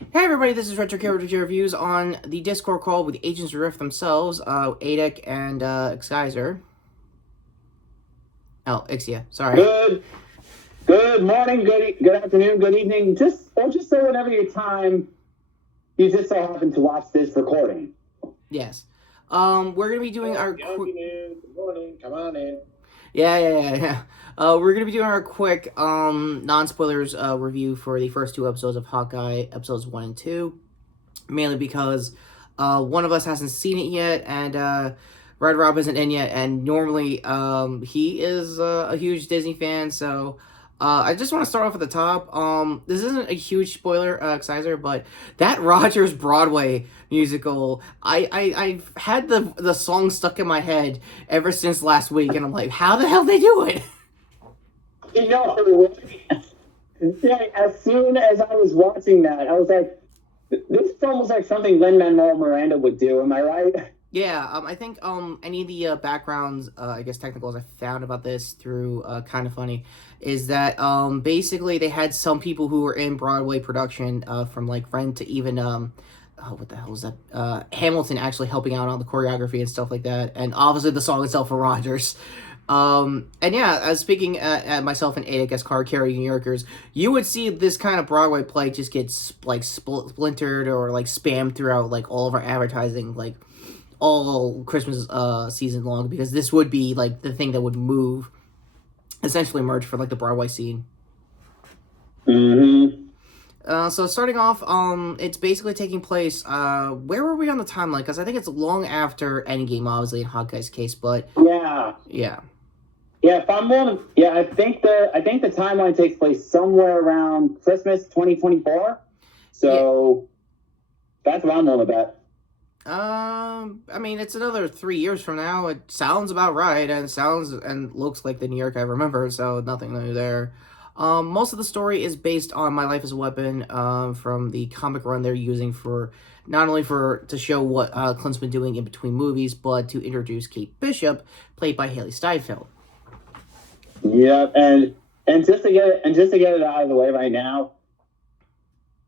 Hey everybody, this is Retrokid Reviews on the Discord call with Agents of R.I.F.F themselves, Adek and Xyzer. Oh, Ixia, sorry. Good morning, good afternoon, good evening. Just so whenever your time, you just so happen to watch this recording. Yes. We're gonna be doing our good morning, come on in. Yeah. We're gonna be doing our quick non-spoilers review for the first two episodes of Hawkeye, episodes 1 and 2. Mainly because one of us hasn't seen it yet, and Red Rob isn't in yet, and normally he is a huge Disney fan, so I just want to start off at the top. This isn't a huge spoiler, Xyzer, but that Rogers Broadway musical, I've had the song stuck in my head ever since last week, and I'm like, how the hell they do it? You know, yeah, as soon as I was watching that, I was like, this is almost like something Lin-Manuel Miranda would do. Am I right? Yeah, I think any of the backgrounds, I guess technicals I found about this through Kind of Funny, is that basically they had some people who were in Broadway production from like Rent to even oh, what the hell was that? Hamilton actually helping out on the choreography and stuff like that, and obviously the song itself for Rogers. And yeah, as speaking at myself and Adek as card-carrying New Yorkers, you would see this kind of Broadway play just get like splintered or like spammed throughout like all of our advertising, like all Christmas season long, because this would be like the thing that would move, essentially merge for like the Broadway scene. So starting off, it's basically taking place, where were we on the timeline? Because I think it's long after Endgame, obviously, in Hawkeye's case, but... Yeah. Yeah, if I'm wrong, yeah, I think the timeline takes place somewhere around Christmas 2024. So that's what I'm on about. I mean, it's another 3 years from now. It sounds about right, and it sounds and looks like the New York I remember, so nothing new there. Most of the story is based on My Life as a Weapon, from the comic run they're using for not only to show what Clint's been doing in between movies, but to introduce Kate Bishop, played by Haley Steinfeld. Yeah, and just to get it out of the way right now,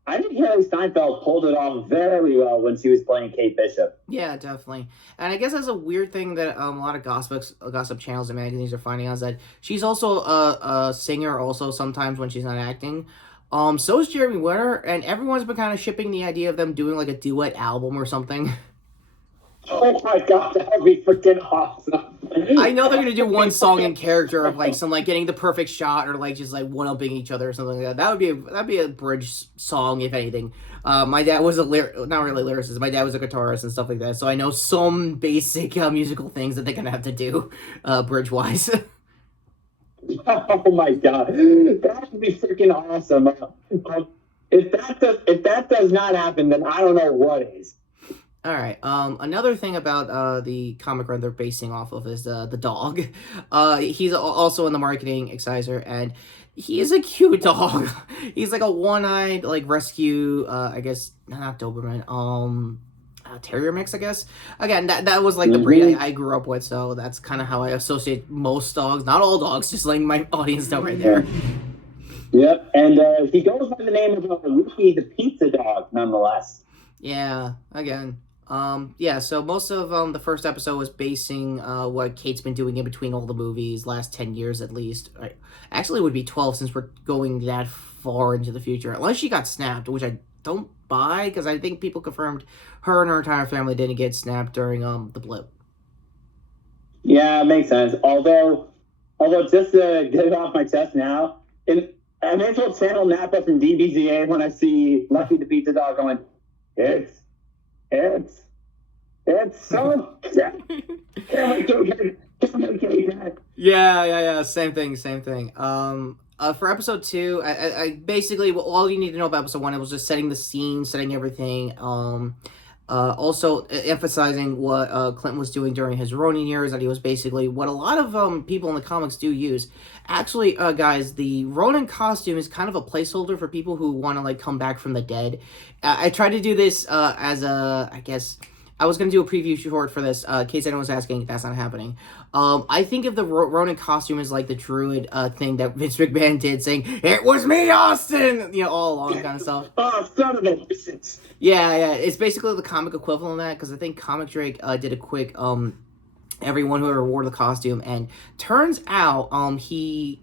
I think Haley Steinfeld pulled it off very well when she was playing Kate Bishop. Yeah, definitely. And I guess that's a weird thing that a lot of gossip channels and magazines are finding out, is that she's also a singer also sometimes when she's not acting. So is Jeremy Renner, and everyone's been kind of shipping the idea of them doing like a duet album or something. Oh my god, that would be freaking awesome. I know they're gonna do one song in character of like some like getting the perfect shot or like just like one upping each other or something like that. That'd be a bridge song if anything. My dad was not really lyricist. My dad was a guitarist and stuff like that, so I know some basic musical things that they're gonna have to do bridge wise. Oh my god, that would be freaking awesome. If that does not happen, then I don't know what is. All right. Another thing about the comic run they're basing off of is the dog. He's also in the marketing, Xyzer, and he is a cute dog. He's like a one-eyed like rescue. I guess not Doberman. Terrier mix, I guess. Again, that was like the breed I grew up with, so that's kind of how I associate most dogs. Not all dogs, just letting my audience know right there. Yep, and he goes by the name of Ricky the Pizza Dog, nonetheless. Yeah, again. Yeah, so most of the first episode was basing what Kate's been doing in between all the movies, last 10 years at least. Actually, it would be 12 since we're going that far into the future. Unless she got snapped, which I don't buy, because I think people confirmed her and her entire family didn't get snapped during the blip. Yeah, it makes sense. Although just to get it off my chest now, I may as well channel Napa from DBZA when I see Lucky the Pizza Dog going, it's so Yeah. Same thing. For episode 2, I basically all you need to know about episode 1, it was just setting the scene, setting everything. Also emphasizing what Clint was doing during his Ronin years, that he was basically what a lot of people in the comics do use. Actually, guys, the Ronin costume is kind of a placeholder for people who want to like come back from the dead. I tried to do this as a, I guess, I was going to do a preview short for this, in case anyone was asking. That's not happening. I think of the Ronin costume as like the druid thing that Vince McMahon did, saying, "It was me, Austin!" All along kind of stuff. Oh, son of a bitch. Yeah. It's basically the comic equivalent of that, because I think Comic Drake did a quick, everyone who awarded the costume, and turns out, he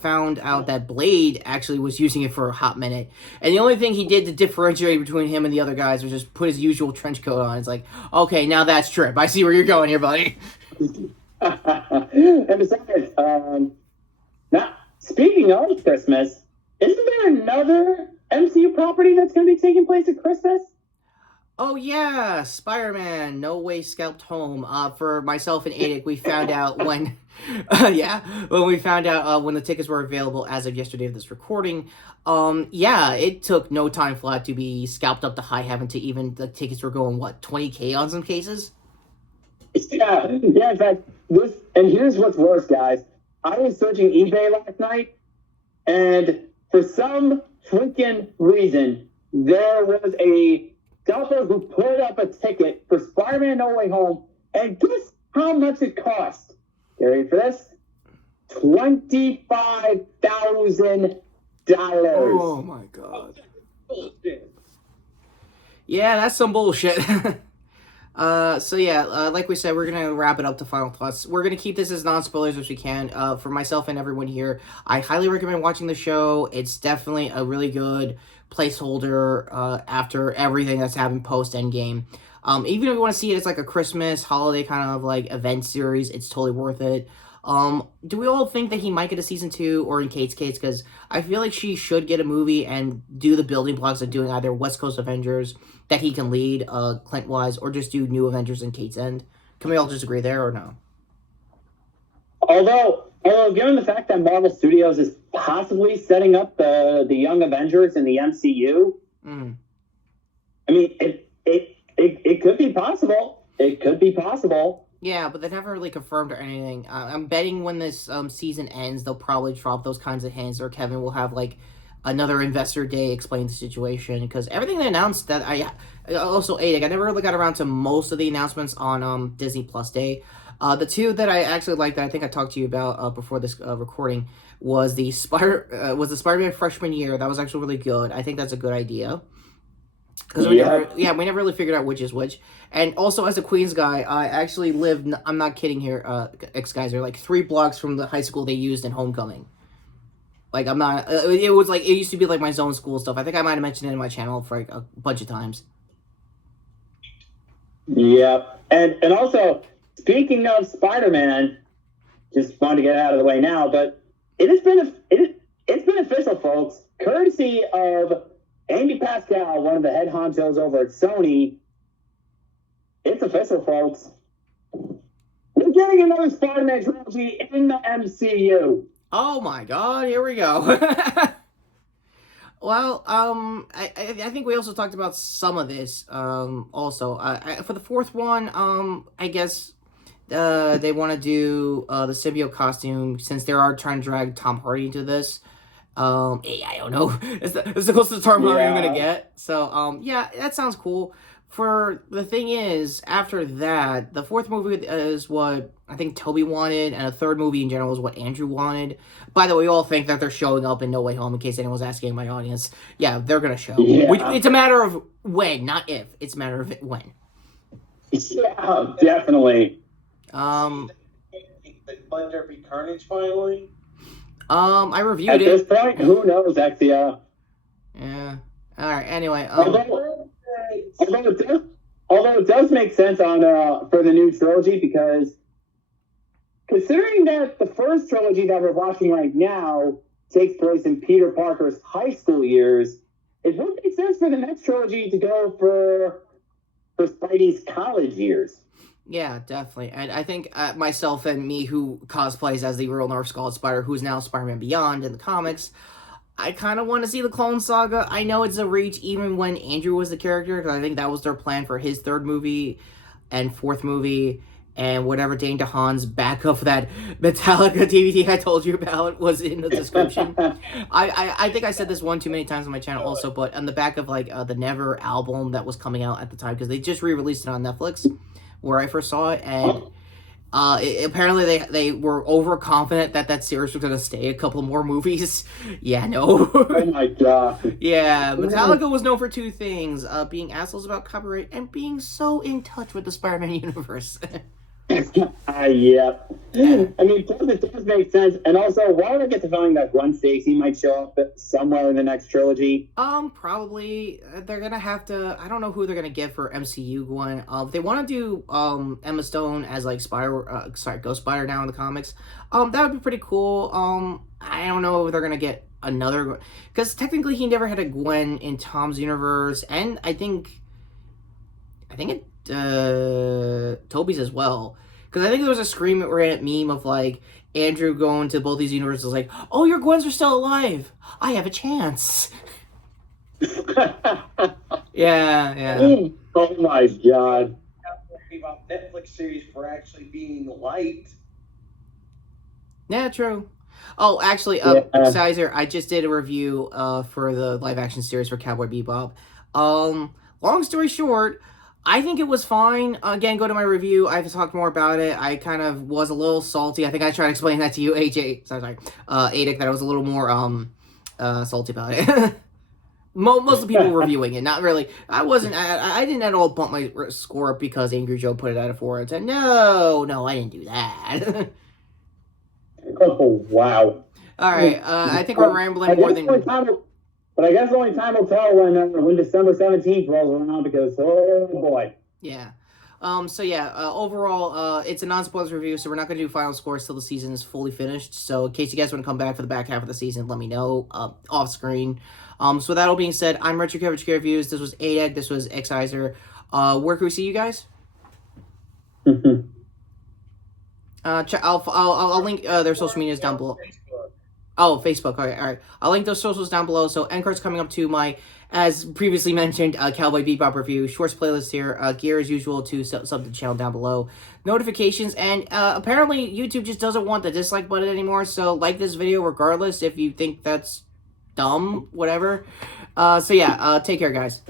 found out that Blade actually was using it for a hot minute, and the only thing he did to differentiate between him and the other guys was just put his usual trench coat on. It's like, okay, now that's Trip. I see where you're going here, buddy. And besides, now speaking of Christmas, isn't there another MCU property that's going to be taking place at Christmas? Oh yeah, Spider-Man, No Way Scalped Home. For myself and Adic, we found out when, when the tickets were available as of yesterday of this recording. It took no time flat to be scalped up to high heaven. To even the tickets were going $20,000 on some cases. Yeah. In fact, and here's what's worse, guys. I was searching eBay last night, and for some freaking reason, there was a scalper who put up a ticket for Spider-Man No Way Home, and guess how much it cost? You ready for this? $25,000. Oh my god. Yeah, that's some bullshit. Like we said, we're going to wrap it up to final thoughts. We're going to keep this as non-spoilers as we can. For myself and everyone here, I highly recommend watching the show. It's definitely a really good placeholder after everything that's happened post-Endgame. Even if you want to see it as like a Christmas, holiday kind of like event series, it's totally worth it. Do we all think that he might get a season 2, or in Kate's case, because I feel like she should get a movie and do the building blocks of doing either West Coast Avengers that he can lead, Clint-wise, or just do New Avengers in Kate's End? Can we all just agree there, or no? Although given the fact that Marvel Studios is possibly setting up the Young Avengers in the MCU, I mean, it could be possible. It could be possible. Yeah, but they never really confirmed or anything. I'm betting when this season ends, they'll probably drop those kinds of hints, or Kevin will have like another investor day explain the situation, because everything they announced that I never really got around to most of the announcements on Disney Plus Day. The two that I actually liked that I think I talked to you about before this recording was the Spider-Man freshman year. That was actually really good. I think that's a good idea. Because we never really figured out which is which. And also, as a Queens guy, I actually lived, I'm not kidding here, ex-guys, are like 3 blocks from the high school they used in Homecoming. Like, I'm not, it was like, it used to be like my zone school stuff. I think I might have mentioned it in my channel for like a bunch of times. Yeah. And also, speaking of Spider-Man, just wanted to get it out of the way now, but it's been official, folks, courtesy of Amy Pascal, one of the head honchos over at Sony. It's official, folks. We're getting another Spider-Man trilogy in the MCU. Oh my god, here we go. Well, I think we also talked about some of this, also. For the fourth one, I guess they want to do the symbiote costume, since they are trying to drag Tom Hardy into this. I don't know. It's the closest to Tom Hardy I'm gonna get. So, that sounds cool. For the thing is, after that, the fourth movie is what I think Toby wanted, and a third movie in general is what Andrew wanted. By the way, we all think that they're showing up in No Way Home, in case anyone was asking my audience. Yeah, they're gonna show. Yeah. It's a matter of when, not if. It's a matter of when. Yeah, definitely. The Blender be Carnage finally? I reviewed At it. this point, who knows, Exia? Yeah. Alright, anyway. Although it does make sense for the new trilogy, because considering that the first trilogy that we're watching right now takes place in Peter Parker's high school years, it would make sense for the next trilogy to go for Spidey's college years. Yeah, definitely. And I think myself and me, who cosplays as the real North Skull Spider, who's now Spider-Man Beyond in the comics, I kind of want to see the Clone Saga. I know it's a reach even when Andrew was the character, because I think that was their plan for his third movie and fourth movie. and whatever Dane DeHaan's backup for that Metallica DVD I told you about was in the description. I think I said this one too many times on my channel also, but on the back of like the Never album that was coming out at the time, because they just re-released it on Netflix, where I first saw it, and apparently they were overconfident that series was going to stay a couple more movies. Yeah, no. Oh my god. Yeah, Metallica was known for two things, being assholes about copyright and being so in touch with the Spider-Man universe. Yeah. I mean, it does make sense. And also, why would I get the feeling that Gwen Stacy might show up somewhere in the next trilogy? Probably they're gonna have to. I don't know who they're gonna get for MCU Gwen. If they want to do Emma Stone as like Ghost Spider now in the comics, that would be pretty cool. I don't know if they're gonna get another, because technically he never had a Gwen in Tom's universe, and I think it Toby's as well, because I think there was a Scream It Ran It meme of like Andrew going to both these universes like, oh, your Gwens are still alive, I have a chance. yeah. Oh my god. About Netflix series for actually being light. Yeah, true. Oh, actually, Sizer, I just did a review for the live action series for Cowboy Bebop. Long story short, I think it was fine. Again, go to my review. I've talked more about it. I kind of was a little salty. I think I tried to explain that to you, AJ. Sorry, Adic, that I was a little more salty about it. Most of the people reviewing it, not really. I didn't at all bump my score up because Angry Joe put it out of 4 and said, no, I didn't do that. Oh, wow. All right, I think we're rambling more than... But I guess only time will tell when December 17th rolls around, because, oh boy. Yeah. Overall, it's a non-spoilers review, so we're not going to do final scores till the season is fully finished. So in case you guys want to come back for the back half of the season, let me know off screen. So with that all being said, I'm Retrokid Reviews. This was AEG. This was Xizer. Where can we see you guys? I'll link their social medias down below. Oh, Facebook. All right. I'll link those socials down below. So, end card's coming up to my, as previously mentioned, Cowboy Bebop review. Shorts playlist here. Gear as usual to sub the channel down below. Notifications. And apparently, YouTube just doesn't want the dislike button anymore. So, like this video regardless if you think that's dumb, whatever. Take care, guys.